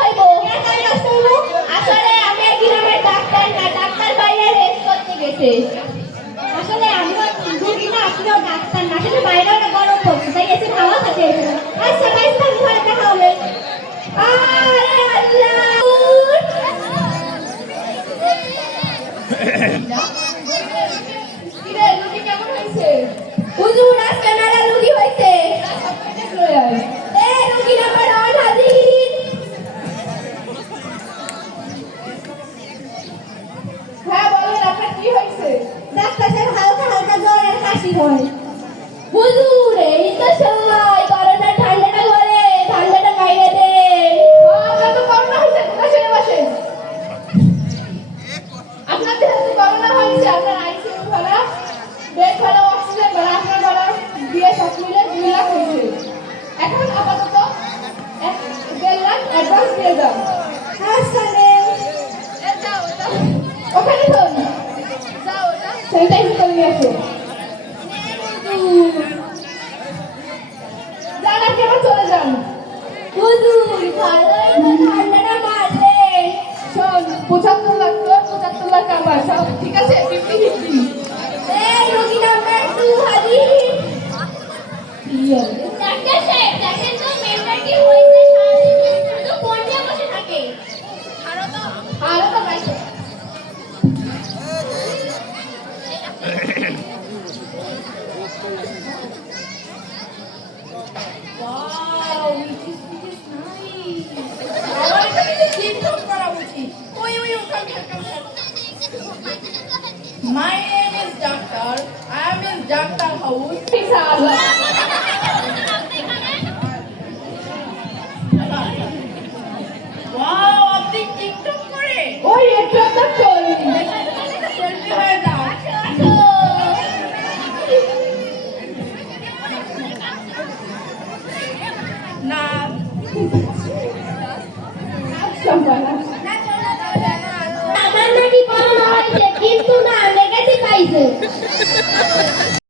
হইব। আসলে আমি এই গ্রামের ডাক্তার না, ডাক্তার বাইরে রেস্ট করতে গেছে। আসলে আমিও রোগী না, আপনিও ডাক্তার না, আসলে বাইরে একটা গরম পড়ছে, তাই এসে হাওয়া খাতে এসেছে। আচ্ছা গাইস, তাহলে ঘরে দেখা হবে। আরে আল্লাহ, কিরে রুগী কেমন হইছে? হুজুর আজকে মেলা রুগী হইছে। এই রুগী নাম্বার 1 হাজির। হ্যাঁ বলেন, আপনার কি হয়েছে? ডাক্তার সাহেব, হালকা হালকা জ্বর আর কাশি হয়। হুজুর এই তো সময় করোনা, ঠান্ডাটা ঘরে, ঠান্ডাটা বাইরে দেন। আপনার তো করোনা হয়েছে, কোথায় শুনে বসেন। আপনাদের হাতে করোনা হয়েছে, আপনার আইসিইউ ভাড়া, বেড ভাড়া, অক্সিজেন ভাড়া, আপনার ভাড়া দিয়ে সব মিলে 2 লাখ হয়েছে। এখন আপাতত 1.5 লাখ অ্যাডভান্স দিয়ে দাও। আচ্ছা নেন, ওখানে শোন, স্যানিটাইজার করে নিয়ে আসো। যান, আপনি আবার চলে যান। হুজুর ভালোই তো ঠান্ডাটা মারলে। শোন, 75 লাখ তোর, 75 লাখ আমার, সব ঠিক আছে, 50-50। এই রোগী নাম্বার 2 হাজির। ডাক্তার সাহেব দেখেন তো মেম্বার কি হয়েছে, সারাদিন শুধু ফোন নিয়ে বসে থাকে। আরো তো বাইরে। Wow, it is nice. আমার এখানে যে চিন্তা করা উচিত। ওই come here. My name is Doctor. I am in Doctor House. Wow, আপনি টিকটক করে? ওই একটু তো করি। সেলফি হয়ে যাও। না আমার নাকি করোনা হয়েছে, কিন্তু না নেগেটিভ পাইছে।